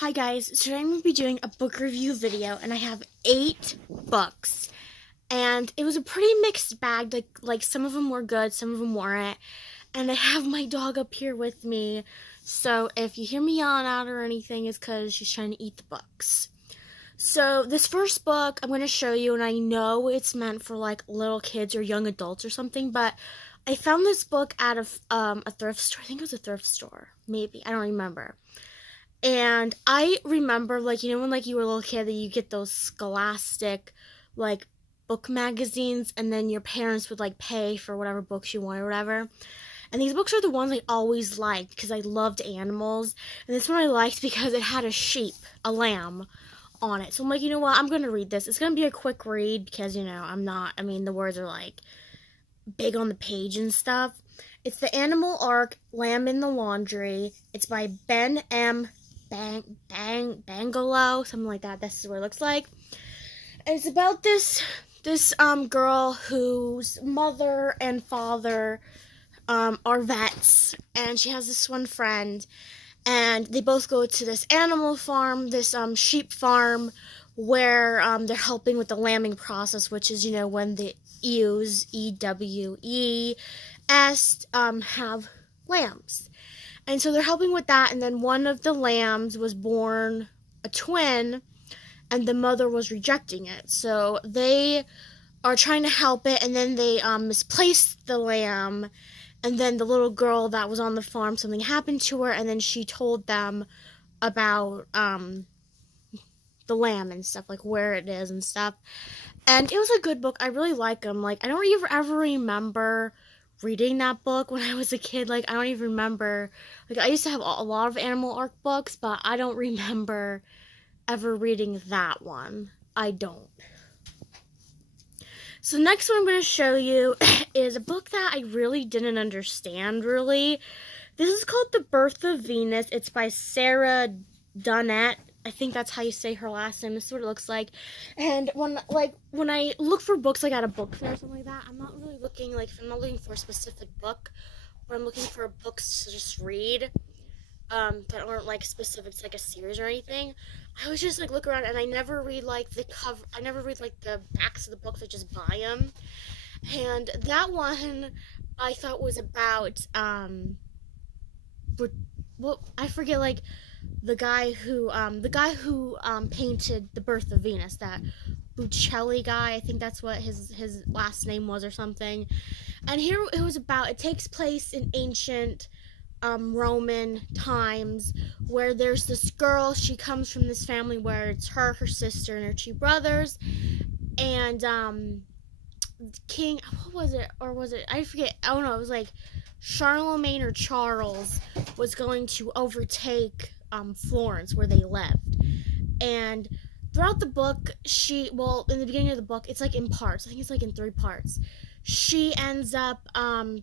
Hi guys, today I'm going to be doing a book review video and I have 8 books. And it was a pretty mixed bag, like some of them were good, some of them weren't. And I have my dog up here with me, so if you hear me yelling out or anything, it's because she's trying to eat the books. So this first book I'm going to show you, and I know it's meant for like little kids or young adults or something, but I found this book at a thrift store. I think it was a thrift store, maybe, I don't remember. And I remember, like, when, like, you were a little kid, that you get those Scholastic, like, book magazines, and then your parents would, like, pay for whatever books you want or whatever. And these books are the ones I always liked, because I loved animals. And this one I liked because it had a sheep, a lamb, on it. So I'm like, you know what, I'm going to read this. It's going to be a quick read, because, the words are, like, big on the page and stuff. It's The Animal Ark, Lamb in the Laundry. It's by Ben M. Baglio, something like that. This is what it looks like. And it's about this girl whose mother and father are vets, and she has this one friend, and they both go to this animal farm, this sheep farm, where they're helping with the lambing process, which is, when the ewes, EWES, have lambs. And so they're helping with that, and then one of the lambs was born a twin, and the mother was rejecting it. So they are trying to help it, and then they misplaced the lamb, and then the little girl that was on the farm, something happened to her, and then she told them about the lamb and stuff, like where it is and stuff. And it was a good book. I really like them. Like, I don't ever remember reading that book when I was a kid. Like, I don't even remember, like, I used to have a lot of Animal Ark books, but I don't remember ever reading that one. I don't. So next one I'm going to show you is a book that I really didn't understand, really. This is called The Birth of Venus. It's by Sarah Dunant. I think that's how you say her last name. This is what it looks like. And when I look for books, like at a book fair or something like that, I'm not really looking, like, if I'm not looking for a specific book, but I'm looking for books to just read, that aren't, like, specific to, like, a series or anything. I always just, like, look around, and I never read, like, the cover, I never read, like, the backs of the books. I just buy them. And that one I thought was about, I forget, like, the guy who painted The Birth of Venus, that Buccelli guy. I think that's what his last name was or something. And here it takes place in ancient Roman times, where there's this girl. She comes from this family where it's her sister, and her 2 brothers, and King, what was it, or was it, I forget, oh no, it was like Charlemagne or Charles was going to overtake Florence, where they lived. And throughout the book, in the beginning of the book, it's like in parts. I think it's like in 3 parts. She ends up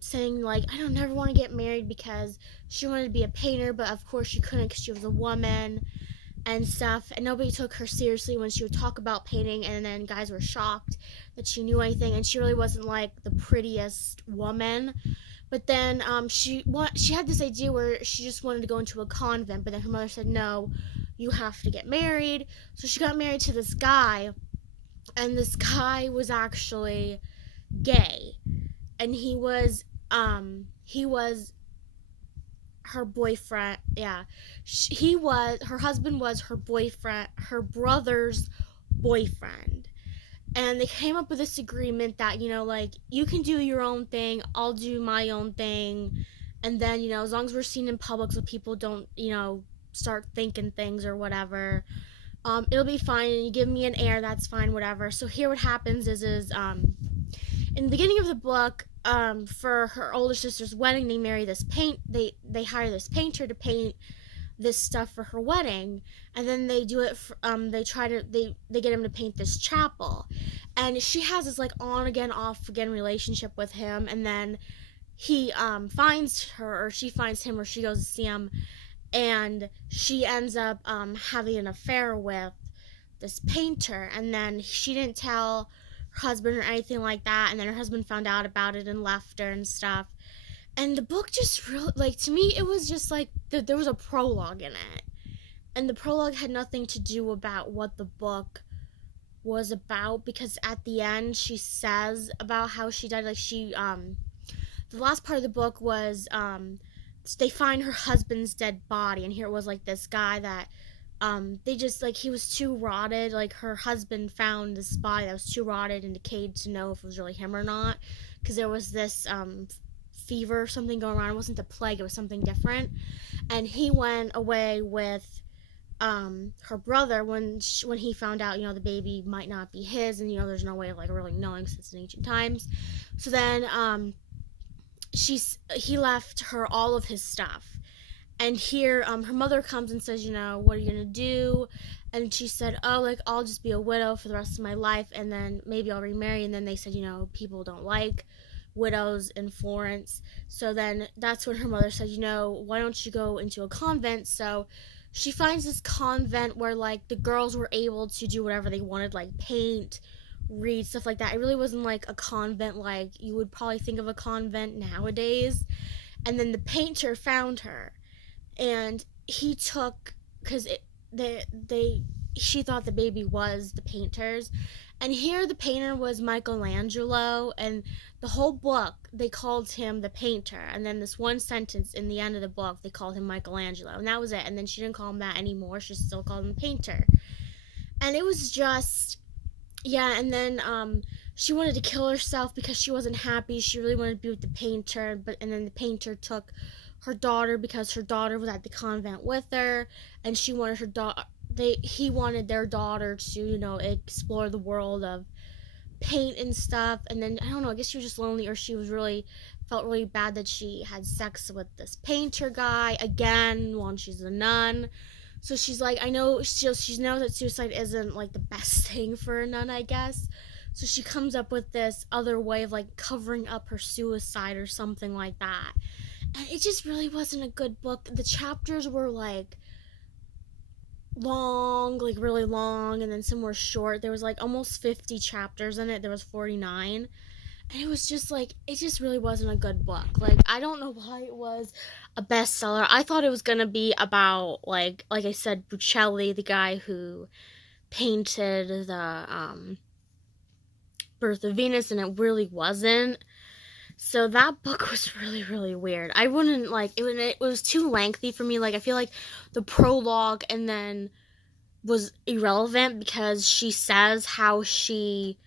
saying, like, I don't never want to get married, because she wanted to be a painter, but of course she couldn't because she was a woman and stuff, and nobody took her seriously when she would talk about painting, and then guys were shocked that she knew anything, and she really wasn't, like, the prettiest woman. But then she had this idea where she just wanted to go into a convent, but then her mother said, no, you have to get married. So she got married to this guy, and this guy was actually gay, and he was her boyfriend. Yeah, her husband was her boyfriend, her brother's boyfriend. And they came up with this agreement that, like, you can do your own thing, I'll do my own thing, and then, as long as we're seen in public so people don't, start thinking things or whatever, it'll be fine, and you give me an heir, that's fine, whatever. So here what happens is in the beginning of the book, for her older sister's wedding, they hire this painter to paint this stuff for her wedding, and then they do it for, they get him to paint this chapel, and she has this, like, on again off again relationship with him, and then he finds her, or she finds him, or she goes to see him, and she ends up having an affair with this painter, and then she didn't tell her husband or anything like that, and then her husband found out about it and left her and stuff. And the book just really, like, to me, it was just like there was a prologue in it, and the prologue had nothing to do about what the book was about, because at the end she says about how she died. Like, the last part of the book was, they find her husband's dead body, and here it was like this guy that, they just, like, he was too rotted. Like, her husband found this body that was too rotted and decayed to know if it was really him or not, because there was this fever or something going around. It wasn't the plague, it was something different. And he went away with her brother when he found out, the baby might not be his, and there's no way of like really knowing since in ancient times. So then he left her all of his stuff. And here, her mother comes and says, what are you gonna do? And she said, oh, like, I'll just be a widow for the rest of my life, and then maybe I'll remarry. And then they said, people don't like widows in Florence. So then that's when her mother said, why don't you go into a convent? So she finds this convent where, like, the girls were able to do whatever they wanted, like paint, read, stuff like that. It really wasn't like a convent like you would probably think of a convent nowadays. And then the painter found her, and he took, because she thought the baby was the painter's, and here the painter was Michelangelo, and the whole book they called him the painter, and then this one sentence in the end of the book they called him Michelangelo, and that was it. And then she didn't call him that anymore, she still called him painter. And it was just, yeah. And then she wanted to kill herself because she wasn't happy. She really wanted to be with the painter, and then the painter took her daughter because her daughter was at the convent with her, and she wanted her daughter. He wanted their daughter to, explore the world of paint and stuff. And then I don't know, I guess she was just lonely, or she felt really bad that she had sex with this painter guy again while she's a nun. So she's like, I know she knows that suicide isn't like the best thing for a nun, I guess. So she comes up with this other way of like covering up her suicide or something like that. And it just really wasn't a good book. The chapters were like long, like really long, and then some were short. There was like almost 50 chapters in it. There was 49. And it was just like, it just really wasn't a good book. Like, I don't know why it was a bestseller. I thought it was gonna be about, like I said, Buccelli, the guy who painted the Birth of Venus, and it really wasn't. So that book was really, really weird. I wouldn't, like, it was too lengthy for me. Like, I feel like the prologue and then was irrelevant because she says how she,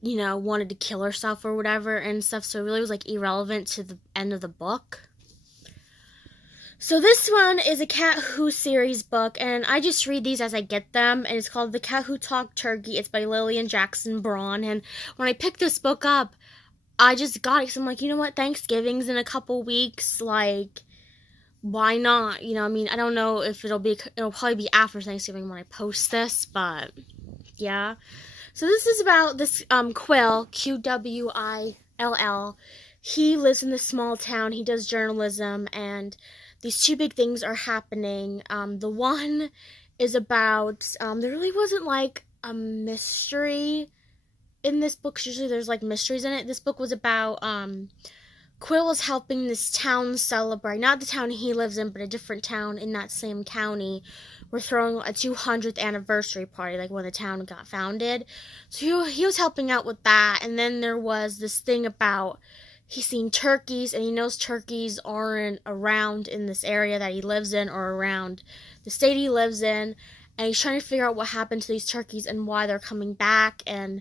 wanted to kill herself or whatever and stuff. So it really was, like, irrelevant to the end of the book. So this one is a Cat Who series book, and I just read these as I get them, and it's called The Cat Who Talked Turkey. It's by Lilian Jackson Braun, and when I picked this book up, I just got it because I'm like, you know what, Thanksgiving's in a couple weeks, like, why not? I don't know if it'll probably be after Thanksgiving when I post this, but yeah. So this is about this Quill, Quill. He lives in this small town, he does journalism, and these two big things are happening. The one is about, there really wasn't like a mystery in this book. Usually there's like mysteries in it. This book was about Quill is helping this town celebrate, not the town he lives in, but a different town in that same county. We're throwing a 200th anniversary party, like when the town got founded. So he was helping out with that. And then there was this thing about he's seen turkeys, and he knows turkeys aren't around in this area that he lives in or around the state he lives in. And he's trying to figure out what happened to these turkeys and why they're coming back. And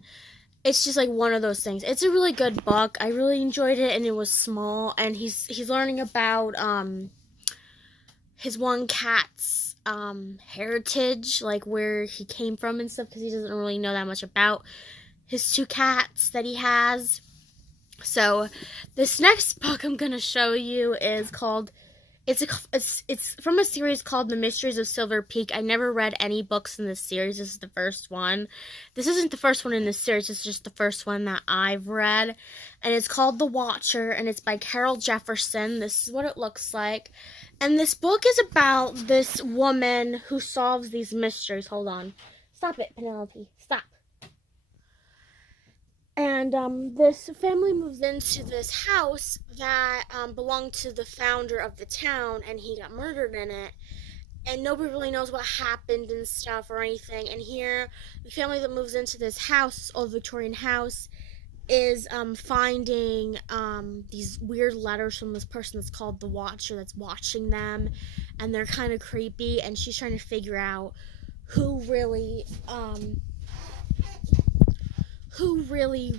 it's just like one of those things. It's a really good book. I really enjoyed it, and it was small. And he's learning about his one cat's heritage, like where he came from and stuff, because he doesn't really know that much about his two cats that he has. So this next book I'm gonna show you is called. It's from a series called The Mysteries of Silver Peak. I never read any books in this series. This is the first one. This isn't the first one in this series. It's just the first one that I've read. And it's called The Watcher, and it's by Carole Jefferson. This is what it looks like. And this book is about this woman who solves these mysteries. Hold on. Stop it, Penelope. Stop. And this family moves into this house that belonged to the founder of the town, and he got murdered in it. and nobody really knows what happened and stuff or anything. And here, the family that moves into this house, this old Victorian house, is finding these weird letters from this person that's called the Watcher that's watching them, and they're kind of creepy. And she's trying to figure out who really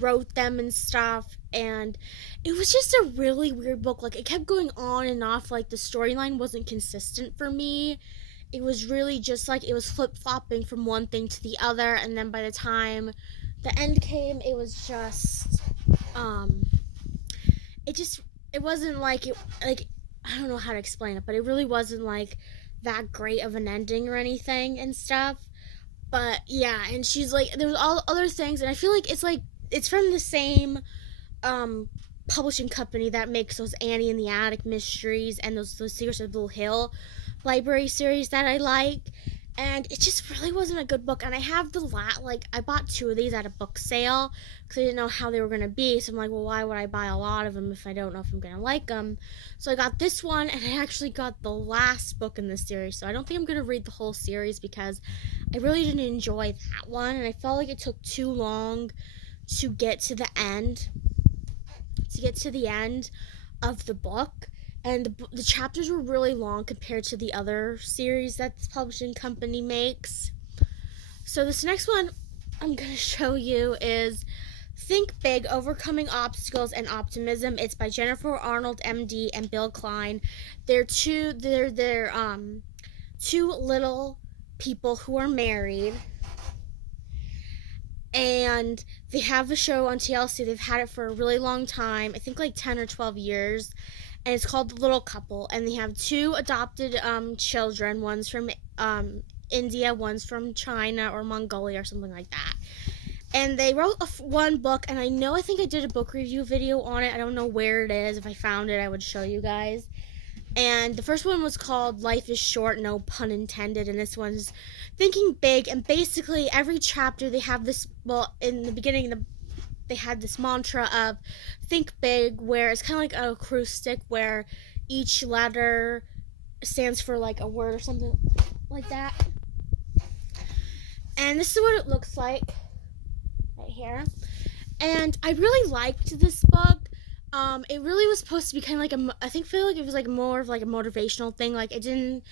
wrote them and stuff. And it was just a really weird book. Like, it kept going on and off. Like, the storyline wasn't consistent for me. It was really just like it was flip-flopping from one thing to the other, and then by the time the end came, it was just it just it wasn't like it like I don't know how to explain it, but it really wasn't like that great of an ending or anything and stuff. But yeah, and she's like, there was all other things, and I feel like it's from the same um publishing company that makes those Annie in the Attic mysteries and those Secrets of Little Hill library series that I like. And it just really wasn't a good book. And I have I bought 2 of these at a book sale because I didn't know how they were going to be. So I'm like, well, why would I buy a lot of them if I don't know if I'm going to like them? So I got this one, and I actually got the last book in this series. So I don't think I'm going to read the whole series because I really didn't enjoy that one, and I felt like it took too long to get to the end. Of the book, and the chapters were really long compared to the other series that this publishing company makes. So this next one I'm going to show you is Think Big, Overcoming Obstacles and Optimism. It's by Jennifer Arnold, MD, and Bill Klein. They're two little people who are married, and they have a show on TLC. They've had it for a really long time, I think like 10 or 12 years, and it's called The Little Couple. And they have 2 adopted children. One's from India, one's from China or Mongolia or something like that. And they wrote one book, and I think I did a book review video on it. I don't know where it is. If I found it, I would show you guys. And the first one was called Life is Short, no pun intended, and this one's Thinking Big. And basically every chapter they have this, well, in the beginning they had this mantra of Think Big, where it's kind of like an acrostic where each letter stands for like a word or something like that. And this is what it looks like right here. And I really liked this book. It really was supposed to be kind of like feel like it was like more of like a motivational thing. Like, it didn't,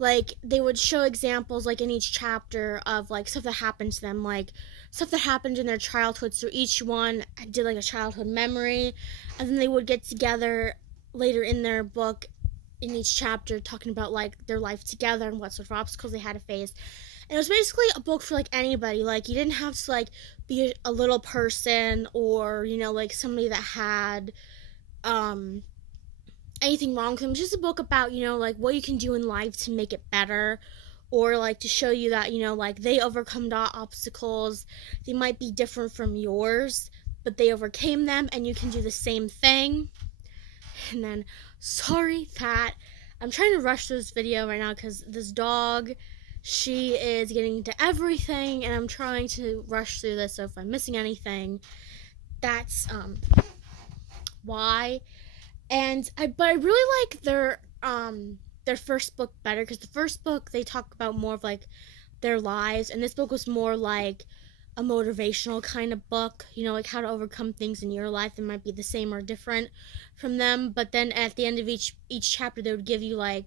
like, they would show examples like in each chapter of like stuff that happened to them, like stuff that happened in their childhood. So each one did like a childhood memory, and then they would get together later in their book in each chapter talking about like their life together and what sort of obstacles they had to face. And it was basically a book for like anybody. Like, you didn't have to like be a little person or, you know, like somebody that had anything wrong with them. It's just a book about, you know, like what you can do in life to make it better, or like to show you that, you know, like they overcome obstacles. They might be different from yours, but they overcame them, and you can do the same thing. And then, sorry that I'm trying to rush this video right now because this dog, she is getting into everything, and I'm trying to rush through this. So if I'm missing anything, that's why. But I really like their first book better, because the first book they talk about more of like their lives, and this book was more like a motivational kind of book, you know, like how to overcome things in your life that might be the same or different from them. But then at the end of each chapter, they would give you like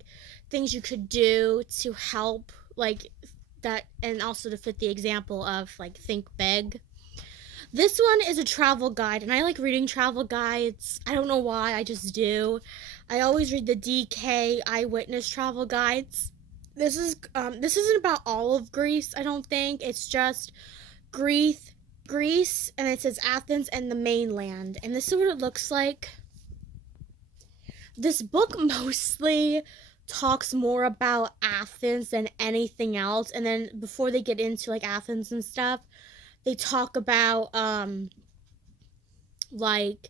things you could do to help like that, and also to fit the example of like Think Big. This one is a travel guide, and I like reading travel guides. I don't know why, I just do. I always read the DK Eyewitness travel guides. This isn't about all of Greece, I don't think. It's just Greece, and it says Athens and the mainland. And this is what it looks like. This book mostly talks more about Athens than anything else. And then before they get into like Athens and stuff, they talk about like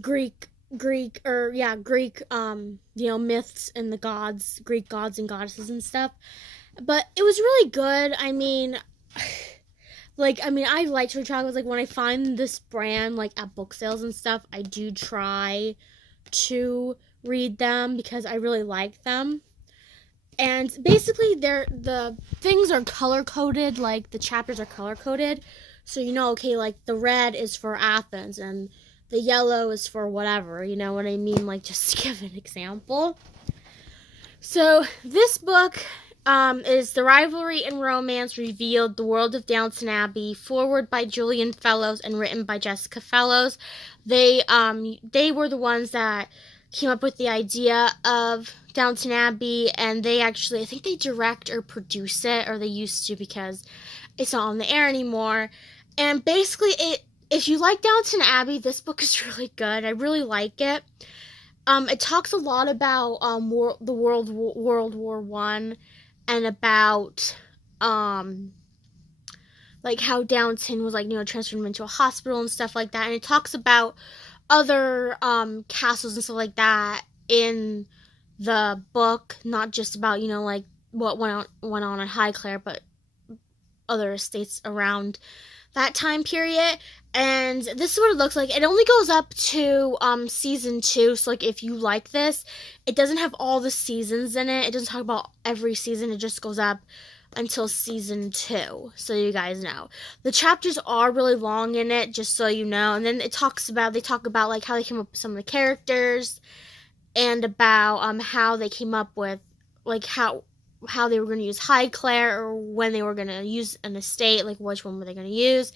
Greek you know, myths and the gods, Greek gods and goddesses and stuff. But it was really good. I mean, I like to read travel. Like, when I find this brand like at book sales and stuff, I do try to read them because I really like them. And basically, the things are color coded, like the chapters are color coded, so you know, okay, like the red is for Athens and the yellow is for whatever. You know what I mean? Like, just to give an example. So this book is The Rivalry and Romance Revealed: The World of Downton Abbey, forward by Julian Fellows and written by Jessica Fellows. They were the ones that came up with the idea of Downton Abbey, and they actually, I think they direct or produce it, or they used to, because it's not on the air anymore. And basically, if you like Downton Abbey, this book is really good. I really like it. It talks a lot about the World War One, and about like how Downton was, like, you know, transformed into a hospital and stuff like that. And it talks about other castles and stuff like that in the book, not just about, you know, like what went on in Highclere, but other estates around that time period. And this is what it looks like. It only goes up to season 2, so like if you like this, it doesn't have all the seasons in it. It doesn't talk about every season. It just goes up until season 2, so you guys know. The chapters are really long in it, just so you know. And then they talk about like how they came up with some of the characters, and about how they came up with, like, how they were going to use Highclere, or when they were going to use an estate, like which one were they going to use.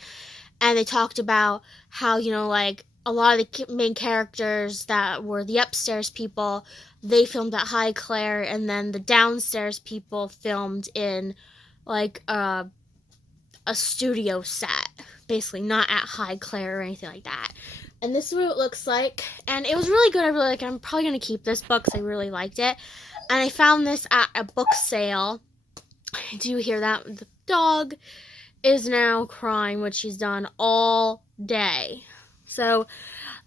And they talked about how, you know, like a lot of the main characters that were the upstairs people, they filmed at Highclere, and then the downstairs people filmed in like a studio set, basically, not at Highclere or anything like that. And this is what it looks like, and it was really good. I really like it. I'm probably going to keep this book because I really liked it. And I found this at a book sale. Do you hear that? The dog is now crying, which she's done all day. So,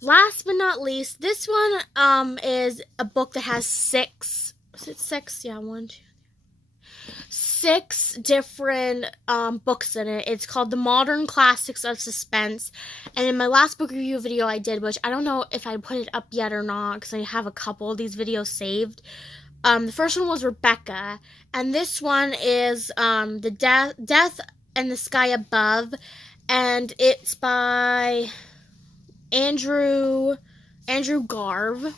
last but not least, this one is a book that has 6. Is it 6? Yeah, 1, 2, 6 different books in it. It's called The Modern Classics of Suspense. And in my last book review video I did, which I don't know if I put it up yet or not, because I have a couple of these videos saved. The first one was Rebecca, and this one is The Death and the Sky Above, and it's by Andrew Garve.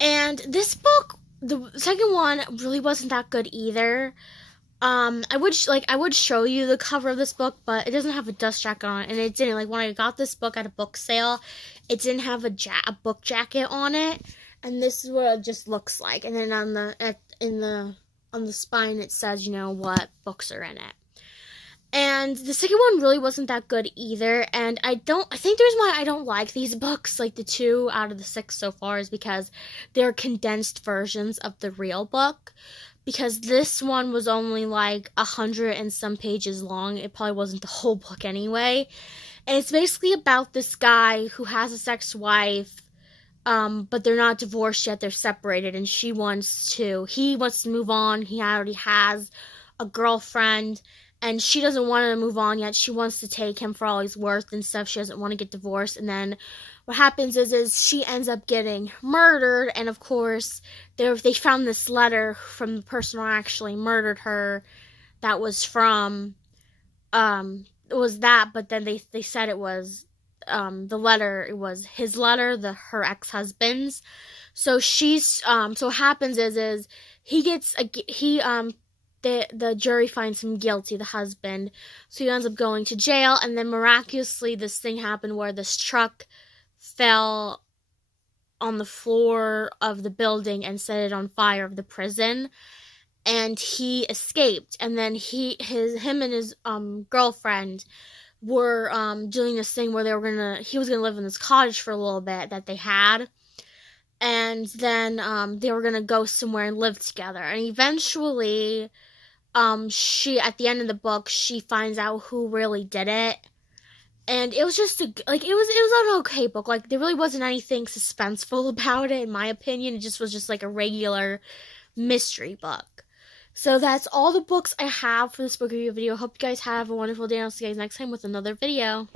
And this book, the second one, really wasn't that good either. I would show you the cover of this book, but it doesn't have a dust jacket on it, and it didn't. Like, when I got this book at a book sale, it didn't have a book jacket on it. And this is what it just looks like. And then on the spine it says, you know, what books are in it. And the second one really wasn't that good either. And I think the reason why I don't like these books, like the 2 out of the 6 so far, is because they're condensed versions of the real book. Because this one was only like 100 and some pages long. It probably wasn't the whole book anyway. And it's basically about this guy who has a ex-wife, but they're not divorced yet, they're separated, and he wants to move on. He already has a girlfriend, and she doesn't want to move on yet. She wants to take him for all he's worth and stuff. She doesn't want to get divorced. And then what happens is she ends up getting murdered, and of course they found this letter from the person who actually murdered her that was from it was that, but then they said it was the letter, it was his letter, her ex-husband's. So she's so what happens is the jury finds him guilty, the husband, so he ends up going to jail. And then miraculously this thing happened where this truck fell on the floor of the building and set it on fire of the prison, and he escaped. And then him and his girlfriend were doing this thing where he was gonna live in this cottage for a little bit that they had, and then they were gonna go somewhere and live together. And eventually she, at the end of the book, she finds out who really did it. And it was just it was an okay book. Like, there really wasn't anything suspenseful about it, in my opinion. It was just like a regular mystery book. So that's all the books I have for this book review video. Hope you guys have a wonderful day. I'll see you guys next time with another video.